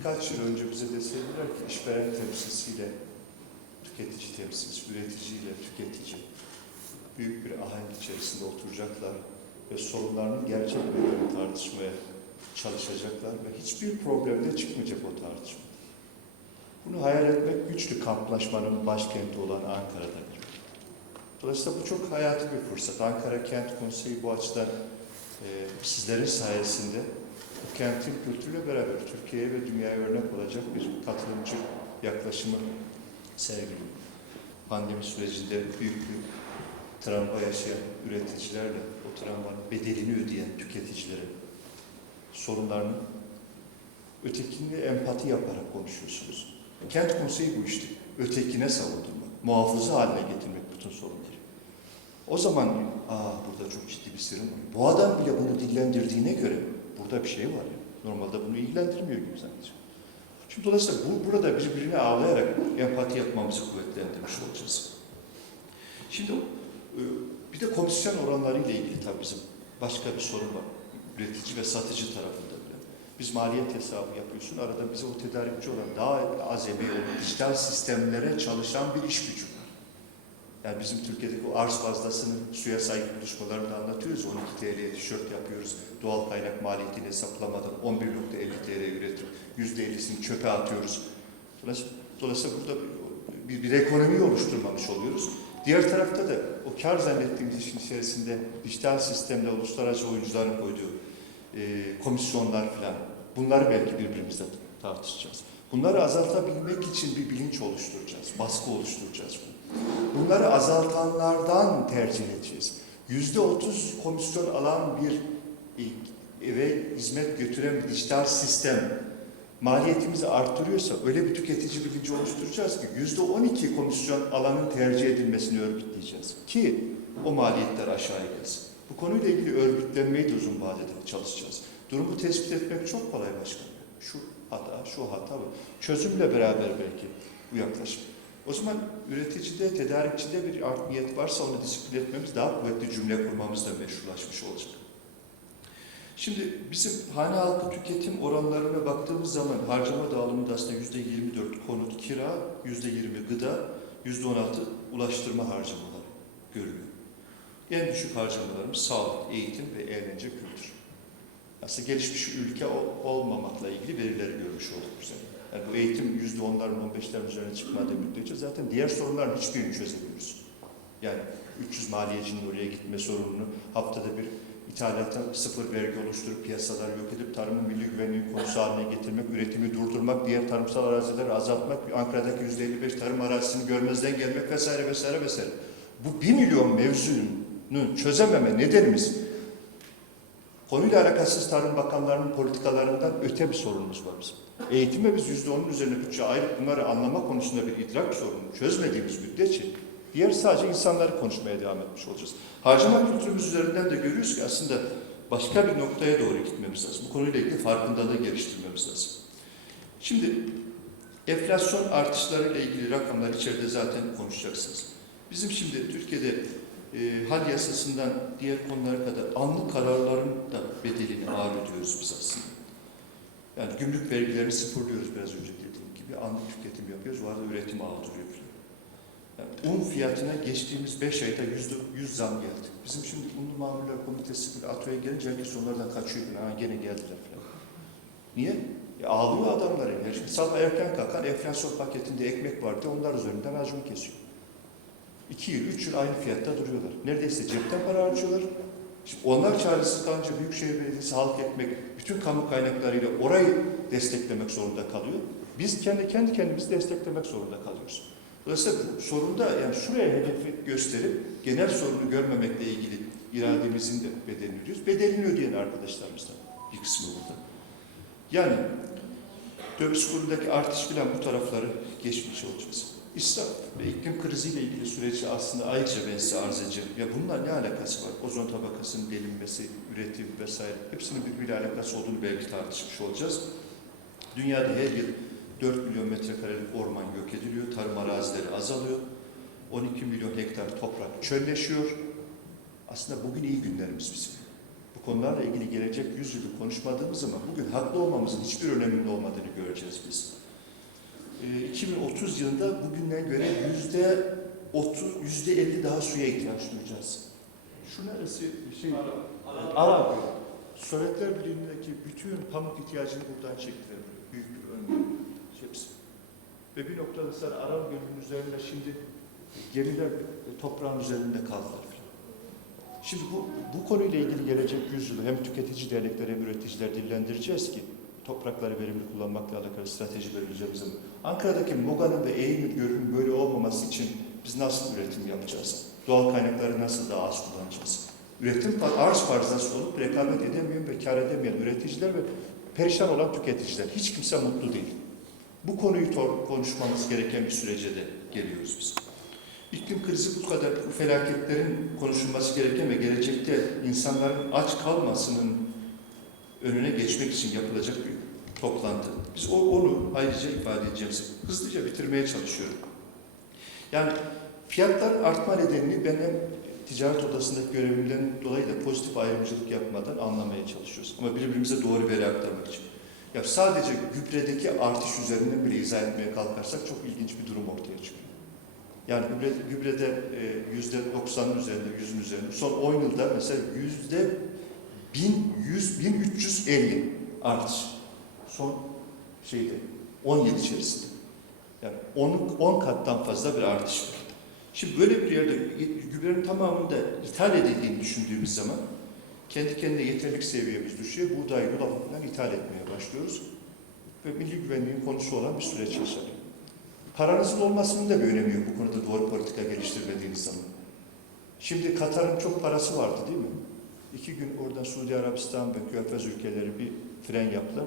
birkaç yıl önce bize deseydiler ki işveren temsilcisiyle tüketici temsilcisi, üreticiyle tüketici büyük bir ahenk içerisinde oturacaklar ve sorunlarının gerçek nedenini tartışmaya çalışacaklar ve hiçbir problem de çıkmayacak o tartışma. Bunu hayal etmek güçlü kamplaşmanın başkenti olan Ankara'dadır. Dolayısıyla bu çok hayati bir fırsat. Ankara Kent Konseyi bu açıdan e, sizlerin sayesinde kentin kültürüyle beraber Türkiye'ye ve dünyaya örnek olacak bir katılımcı yaklaşımı sergiliyor. Pandemi sürecinde büyük bir travma yaşayan üreticilerle o travmanın bedelini ödeyen tüketicilere sorunlarını ötekine empati yaparak konuşuyorsunuz. Kent konseyi bu işte. Ötekine savundurmak, muhafızı haline getirmek bütün sorunları. O zaman aa burada çok ciddi bir sırrım var. Bu adam bile bunu dillendirdiğine göre burada bir şey var ya. Normalde bunu ilgilendirmiyor gibi zannediyorum. Şimdi dolayısıyla bu, burada birbirine ağlayarak empati yapmamızı kuvvetlendirmiş olacağız. Şimdi e, bir de komisyon oranları ile ilgili tabii bizim başka bir sorun var. Üretici ve satıcı tarafında bile. Biz maliyet hesabı yapıyorsun. Arada bize o tedarikçi olan daha az emeği olan dijital sistemlere çalışan bir iş gücü. Yani bizim Türkiye'deki o arz fazlasını suya saygı buluşmalarında anlatıyoruz. 12 TL'ye tişört yapıyoruz. Doğal kaynak maliyetini hesaplamadan 11.50 TL üretip %50'sini çöpe atıyoruz. Dolayısıyla, dolayısıyla burada bir, bir ekonomi oluşturmamış oluyoruz. Diğer tarafta da o kar zannettiğimiz işin içerisinde dijital sistemle uluslararası oyuncuların koyduğu e, komisyonlar falan bunları belki birbirimizle tartışacağız. Bunları azaltabilmek için bir bilinç oluşturacağız, baskı oluşturacağız. Bunları azaltanlardan tercih edeceğiz. Yüzde otuz komisyon alan bir eve hizmet götüren bir dijital sistem maliyetimizi arttırıyorsa öyle bir tüketici bilinci oluşturacağız ki yüzde on iki komisyon alanın tercih edilmesini örgütleyeceğiz ki o maliyetler aşağıya gelsin. Bu konuyla ilgili örgütlenmeyi de uzun vadede çalışacağız. Durumu tespit etmek çok kolay başkanım. Şu hata, şu hata bu. Çözümle beraber belki bu yaklaşım. O zaman üreticide, tedarikçide bir art niyet varsa onu disiplin etmemiz, daha kuvvetli cümle kurmamız da meşrulaşmış olacak. Şimdi bizim hane halkı tüketim oranlarına baktığımız zaman harcama dağılımında aslında yüzde 24 konut, kira, yüzde 20 gıda, yüzde 16 ulaştırma harcamaları görülüyor. En düşük harcamalarımız sağlık, eğitim ve eğlence kültür. Aslında gelişmiş ülke olmamakla ilgili verileri görmüş olduk biz. Yani bu eğitim yüzde onların, on beşlerin üzerine çıkmadığı müddetçe zaten diğer sorunların hiçbirini çözemiyoruz. Yani 300 maliyecinin oraya gitme sorununu haftada bir ithalata sıfır vergi oluşturup piyasaları yok edip tarımın milli güvenliği konusu haline getirmek, üretimi durdurmak, diğer tarımsal arazileri azaltmak, Ankara'daki yüzde 55 tarım arazisini görmezden gelmek vesaire vesaire vesaire. Bu bir milyon mevzunun çözememe nedenimiz konuyla alakasız Tarım Bakanlarının politikalarından öte bir sorunumuz var bizim. Eğitime biz yüzde onun üzerine bütçe ayırıp bunları anlama konusunda bir idrak sorunu çözmediğimiz müddetçe diğer sadece insanları konuşmaya devam etmiş olacağız. Harcama kültürümüz üzerinden de görüyoruz ki aslında başka bir noktaya doğru gitmemiz lazım. Bu konuyla ilgili farkındalığı geliştirmemiz lazım. Şimdi enflasyon artışlarıyla ilgili rakamlar içeride zaten konuşacaksınız. Bizim şimdi Türkiye'de e, hal yasasından diğer konulara kadar anlık kararların da bedelini ağır ödüyoruz biz aslında. Yani gümrük vergilerini sıfırlıyoruz biraz önce dediğim gibi. Anlık tüketim yapıyoruz. O arada üretim ağı duruyor falan. Yani un fiyatına geçtiğimiz 5 ayda yüzde yüz zam geldi. Bizim şimdi unlu mamuller komitesi bir atoya gelince herkes onlardan kaçıyor. Ha, gene geldiler falan. Niye? E, ağlıyor adamlar. Yani. Sabah erken kalkan enflasyon paketinde ekmek vardı. Onlar üzerinden racon kesiyor. İki yıl, üç yıl aynı fiyatta duruyorlar. Neredeyse cepten para harcıyorlar. Şimdi onlar çaresiz kalınca Büyükşehir Belediyesi halk etmek, bütün kamu kaynaklarıyla orayı desteklemek zorunda kalıyor. Biz kendi kendi kendimizi desteklemek zorunda kalıyoruz. Dolayısıyla bu sorunda yani şuraya hedefi gösterip genel sorunu görmemekle ilgili irademizin de bedelini ödüyoruz. Bedelini ödeyen arkadaşlarımızdan bir kısmı burada. Yani döviz kurundaki artış filan bu tarafları geçmiş olacağız. İsraf ve iklim kriziyle ilgili süreci aslında ayrıca ben size arz edeceğim. Ya bununla ne alakası var? Ozon tabakasının delinmesi, üretim vesaire hepsinin birbiriyle alakası olduğunu belki tartışmış olacağız. Dünyada her yıl 4 milyon metrekarelik orman yok ediliyor, tarım arazileri azalıyor. 12 milyon hektar toprak çölleşiyor. Aslında bugün iyi günlerimiz bizim. bu konularla ilgili gelecek yüzyılı konuşmadığımız zaman bugün haklı olmamızın hiçbir öneminin olmadığını göreceğiz biz. Ee, 2030 yılında bugünden göre yüzde 30, yüzde 50 daha suya ihtiyaç duyacağız. Şu neresi? Şey, Arap. Sovyetler Birliği'ndeki bütün pamuk ihtiyacını buradan çektiler. Büyük bir ön hepsi. Ve bir noktada sonra Aral Gölü'nün üzerinde şimdi gemiler toprağın üzerinde kaldılar. Şimdi bu, bu konuyla ilgili gelecek yüzyılı hem tüketici dernekler hem üreticiler dillendireceğiz ki toprakları verimli kullanmakla alakalı strateji belirleyeceğimiz zaman. Ankara'daki Moga'nın ve Eymir Gölü'nün böyle olmaması için biz nasıl üretim yapacağız? Doğal kaynakları nasıl daha az kullanacağız? Üretim arz fazlası olup rekabet edemeyen ve kar edemeyen üreticiler ve perişan olan tüketiciler. Hiç kimse mutlu değil. Bu konuyu konuşmamız gereken bir sürece de geliyoruz biz. İklim krizi bu kadar felaketlerin konuşulması gereken ve gelecekte insanların aç kalmasının önüne geçmek için yapılacak bir toplantı. Biz o, onu ayrıca ifade edeceğiz. Hızlıca bitirmeye çalışıyorum. Yani fiyatlar artma nedenini ben ticaret odasındaki görevlilerin dolayı da pozitif ayrımcılık yapmadan anlamaya çalışıyoruz. Ama birbirimize doğru veri aktarmak için. Ya sadece gübredeki artış üzerinden bile izah etmeye kalkarsak çok ilginç bir durum ortaya çıkıyor. Yani gübre, gübrede e, yüzde 90'ın üzerinde, yüzün üzerinde. Son 10 yılda mesela yüzde 1100, 1350 artış. Son şeyde 10 yıl içerisinde. Yani 10, 10 kattan fazla bir artış var. Şimdi böyle bir yerde gübrenin tamamını da ithal edildiğini düşündüğümüz zaman kendi kendine yeterlik seviyemiz düşüyor. Buğday, yulaf falan ithal etmeye başlıyoruz. Ve milli güvenliğin konusu olan bir süreç yaşanıyor. Paranızın olmasının da bir önemi yok bu konuda doğru politika geliştirmediğiniz zaman. Şimdi Katar'ın çok parası vardı değil mi? İki gün oradan Suudi Arabistan ve Körfez ülkeleri bir fren yaptılar.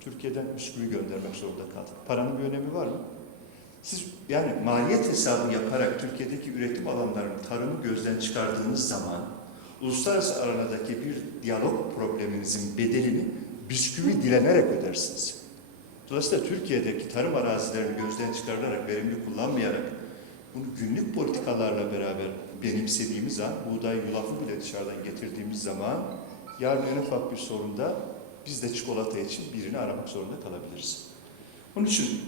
Türkiye'den bisküvi göndermek zorunda kaldı. Paranın bir önemi var mı? Siz yani maliyet hesabı yaparak Türkiye'deki üretim alanlarının tarımı gözden çıkardığınız zaman uluslararası aranadaki bir diyalog probleminizin bedelini bisküvi dilenerek ödersiniz. Dolayısıyla Türkiye'deki tarım arazilerini gözden çıkarılarak, verimli kullanmayarak bunu günlük politikalarla beraber benimsediğimiz an, buğday yulafı bile dışarıdan getirdiğimiz zaman yarın en ufak bir sorunda biz de çikolata için birini aramak zorunda kalabiliriz. Onun için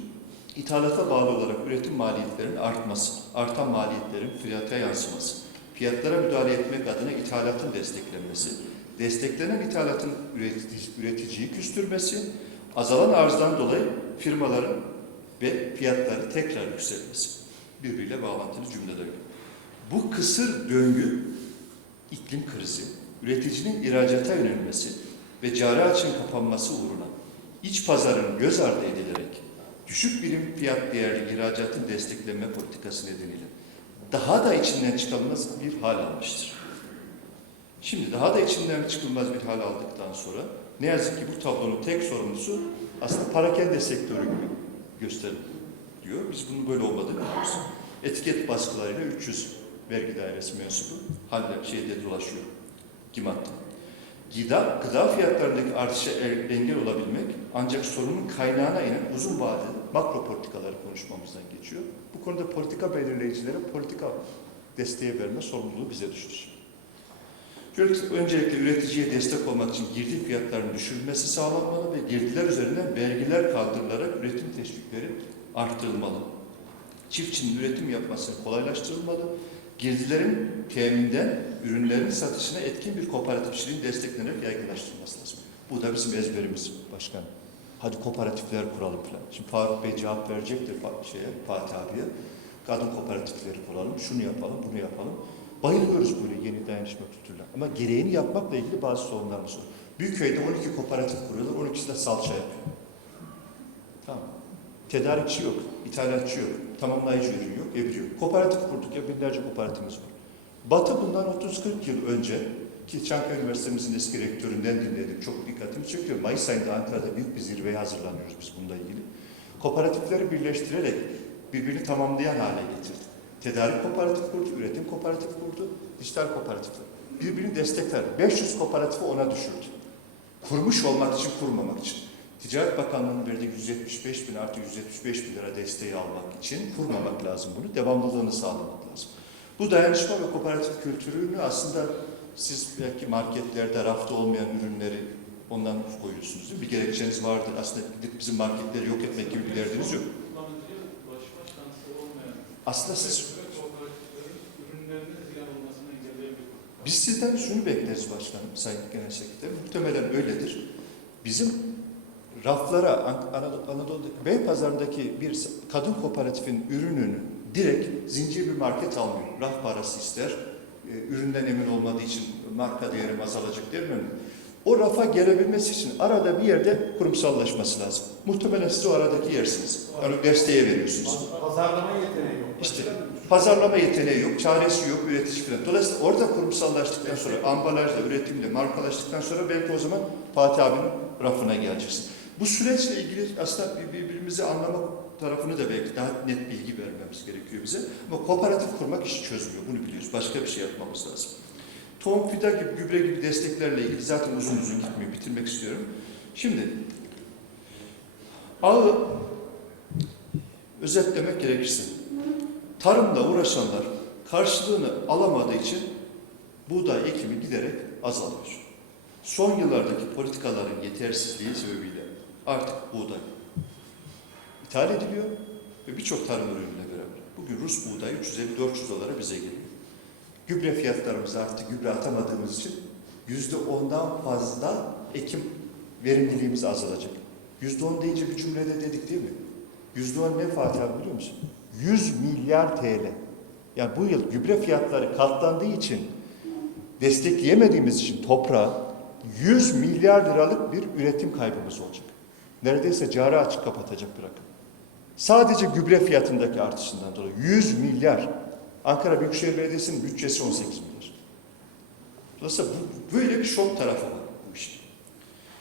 ithalata bağlı olarak üretim maliyetlerinin artması, artan maliyetlerin fiyata yansıması, fiyatlara müdahale etmek adına ithalatın desteklenmesi, desteklenen ithalatın üretici, üreticiyi küstürmesi, azalan arzdan dolayı firmaların ve fiyatları tekrar yükselmesi. Birbiriyle bağlantılı cümleler. Bu kısır döngü, iklim krizi, üreticinin ihracata yönelmesi ve cari açığın kapanması uğruna iç pazarın göz ardı edilerek düşük birim fiyat değerli ihracatın desteklenme politikası nedeniyle daha da içinden çıkılmaz bir hal almıştır. Şimdi daha da içinden çıkılmaz bir hal aldıktan sonra ne yazık ki bu tablonun tek sorumlusu aslında parakende sektörü gibi gösteriliyor. Biz bunun böyle olmadığını biliyoruz. Etiket baskılarıyla 300 vergi dairesi mensubu hala şeyde dolaşıyor. GİMAT'ta. Gıda, gıda fiyatlarındaki artışa engel olabilmek ancak sorunun kaynağına inen uzun vadeli makro politikaları konuşmamızdan geçiyor. Bu konuda politika belirleyicilere politika desteği verme sorumluluğu bize düşür. Öncelikle üreticiye destek olmak için girdi fiyatlarının düşürülmesi sağlanmalı ve girdiler üzerinden vergiler kaldırılarak üretim teşvikleri arttırılmalı. Çiftçinin üretim yapması kolaylaştırılmalı. Girdilerin teminden ürünlerin satışına etkin bir kooperatifçiliğin desteklenerek yaygınlaştırılması lazım. Bu da bizim ezberimiz başkan. Hadi kooperatifler kuralım falan. Şimdi Faruk Bey cevap verecektir şeye, Fatih abiye. Kadın kooperatifleri kuralım, şunu yapalım, bunu yapalım. Bayılıyoruz böyle yeni dayanışma kültürler. Ama gereğini yapmakla ilgili bazı sorunlarımız var. Büyükköy'de 12 kooperatif kuruyorlar, 12'si de salça yapıyor. Tedarikçi yok, ithalatçı yok, tamamlayıcı ürün yok, ebri yok. Kooperatif kurduk ya binlerce kooperatifimiz var. Batı bundan 30-40 yıl önce ki Çankaya Üniversitemizin eski rektöründen dinledik. Çok dikkatimi çekiyor. Mayıs ayında Ankara'da büyük bir zirveye hazırlanıyoruz biz bununla ilgili. Kooperatifleri birleştirerek birbirini tamamlayan hale getirdi. Tedarik kooperatif kurdu, üretim kooperatif kurdu, dijital kooperatifler. Birbirini destekler. 500 kooperatifi ona düşürdü. Kurmuş olmak için, kurmamak için. Ticaret Bakanlığı'nın verdiği 175 bin artı 175 bin lira desteği almak için kurmamak lazım bunu. Devamlılığını sağlamak lazım. Bu dayanışma ve kooperatif kültürünü aslında Siz belki marketlerde rafta olmayan ürünleri ondan koyuyorsunuz. Bir gerekçeniz vardır. Aslında gidip bizim marketleri yok etmek gibi bir derdiniz yok. Aslında siz. Biz sizden şunu bekleriz başkanım, Sayın Genel Sekreter. Muhtemelen öyledir. Bizim raflara An- Anadolu, Anadolu'daki Beypazarı'ndaki bir kadın kooperatifin ürününü direkt zincir bir market almıyor. Raf parası ister. E, üründen emin olmadığı için marka değerim azalacak değil mi? O rafa gelebilmesi için arada bir yerde kurumsallaşması lazım. Muhtemelen siz o aradaki yersiniz. Yani desteğe veriyorsunuz. Pazarlama yeteneği yok. İşte pazarlama yeteneği yok, çaresi yok, üretici falan. Dolayısıyla orada kurumsallaştıktan sonra, ambalajla, üretimle, markalaştıktan sonra belki o zaman Fatih abinin rafına geleceksin. Bu süreçle ilgili aslında bir- birbirimizi anlamak tarafını da belki daha net bilgi vermemiz gerekiyor bize. Ama kooperatif kurmak işi çözmüyor, bunu biliyoruz. Başka bir şey yapmamız lazım. Tohum, fida gibi, gübre gibi desteklerle ilgili zaten uzun uzun gitmiyor, bitirmek istiyorum. Şimdi, ağı özetlemek gerekirse, tarımla uğraşanlar karşılığını alamadığı için buğday ekimi giderek azalıyor. Son yıllardaki politikaların yetersizliği sebebiyle artık buğday ithal ediliyor ve birçok tarım ürünüyle beraber. Bugün Rus buğday 350-400 dolara bize geliyor. Gübre fiyatlarımız arttı, gübre atamadığımız için yüzde ondan fazla ekim verimliliğimiz azalacak. Yüzde on deyince bir cümlede dedik değil mi? Yüzde on ne Fatih abi biliyor musun? 100 milyar TL. Yani bu yıl gübre fiyatları katlandığı için destekleyemediğimiz için toprağa 100 milyar liralık bir üretim kaybımız olacak. Neredeyse cari açık kapatacak bir rakam. Sadece gübre fiyatındaki artışından dolayı 100 milyar. Ankara Büyükşehir Belediyesi'nin bütçesi 18 milyar. Dolayısıyla bu, böyle bir şok tarafı var bu işte.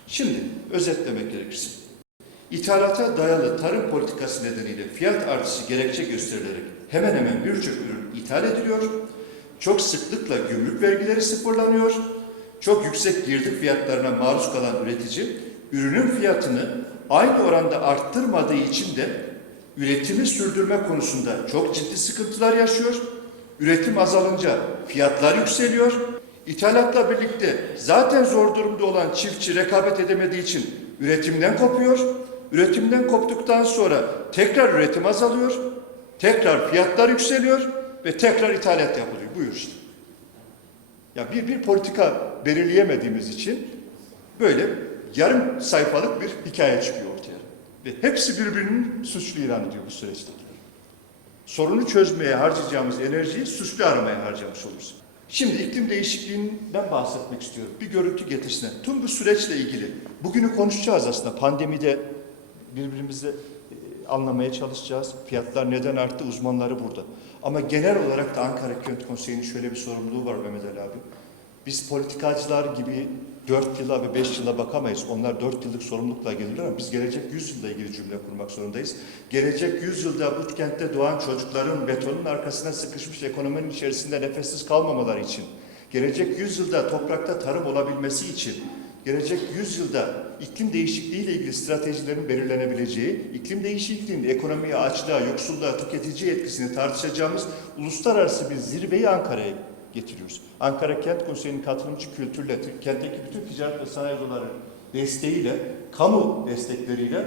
Şimdi özetlemek gerekirse. İthalata dayalı tarım politikası nedeniyle fiyat artışı gerekçe gösterilerek hemen hemen birçok ürün ithal ediliyor. Çok sıklıkla gümrük vergileri sıfırlanıyor. Çok yüksek girdi fiyatlarına maruz kalan üretici ürünün fiyatını aynı oranda arttırmadığı için de üretimi sürdürme konusunda çok ciddi sıkıntılar yaşıyor. Üretim azalınca fiyatlar yükseliyor. İthalatla birlikte zaten zor durumda olan çiftçi rekabet edemediği için üretimden kopuyor. Üretimden koptuktan sonra tekrar üretim azalıyor. Tekrar fiyatlar yükseliyor ve tekrar ithalat yapılıyor. Buyur işte. Ya bir, bir politika belirleyemediğimiz için böyle yarım sayfalık bir hikaye çıkıyor ortaya. Ve hepsi birbirinin suçlu ilan ediyor bu süreçtekiler. Sorunu çözmeye harcayacağımız enerjiyi suçlu aramaya harcamış oluruz. Şimdi iklim değişikliğinden bahsetmek istiyorum. Bir görüntü getirsine. Tüm bu süreçle ilgili bugünü konuşacağız aslında. Pandemide birbirimizi e, anlamaya çalışacağız. Fiyatlar neden arttı uzmanları burada. Ama genel olarak da Ankara Kent Konseyi'nin şöyle bir sorumluluğu var Mehmet Ali abi. Biz politikacılar gibi 4 yıla ve 5 yıla bakamayız. Onlar 4 yıllık sorumlulukla gelirler ama biz gelecek 100 yılda ilgili cümle kurmak zorundayız. Gelecek 100 yılda bu kentte doğan çocukların betonun arkasına sıkışmış ekonominin içerisinde nefessiz kalmamaları için, gelecek 100 yılda toprakta tarım olabilmesi için, gelecek 100 yılda iklim değişikliği ile ilgili stratejilerin belirlenebileceği, iklim değişikliğinin ekonomiye, açlığa, yoksulluğa, tüketici etkisini tartışacağımız uluslararası bir zirveyi Ankara'ya getiriyoruz. Ankara Kent Konseyi'nin katılımcı kültürle, kentteki bütün ticaret ve sanayi odaları desteğiyle, kamu destekleriyle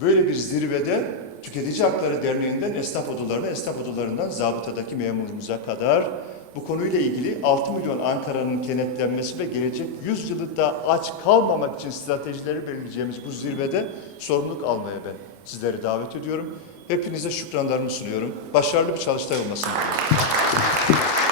böyle bir zirvede Tüketici Hakları Derneği'nden esnaf odalarına, esnaf odalarından zabıtadaki memurumuza kadar bu konuyla ilgili 6 milyon Ankara'nın kenetlenmesi ve gelecek 100 yılda aç kalmamak için stratejileri belirleyeceğimiz bu zirvede sorumluluk almaya ben sizleri davet ediyorum. Hepinize şükranlarımı sunuyorum. Başarılı bir çalıştay olmasını diliyorum.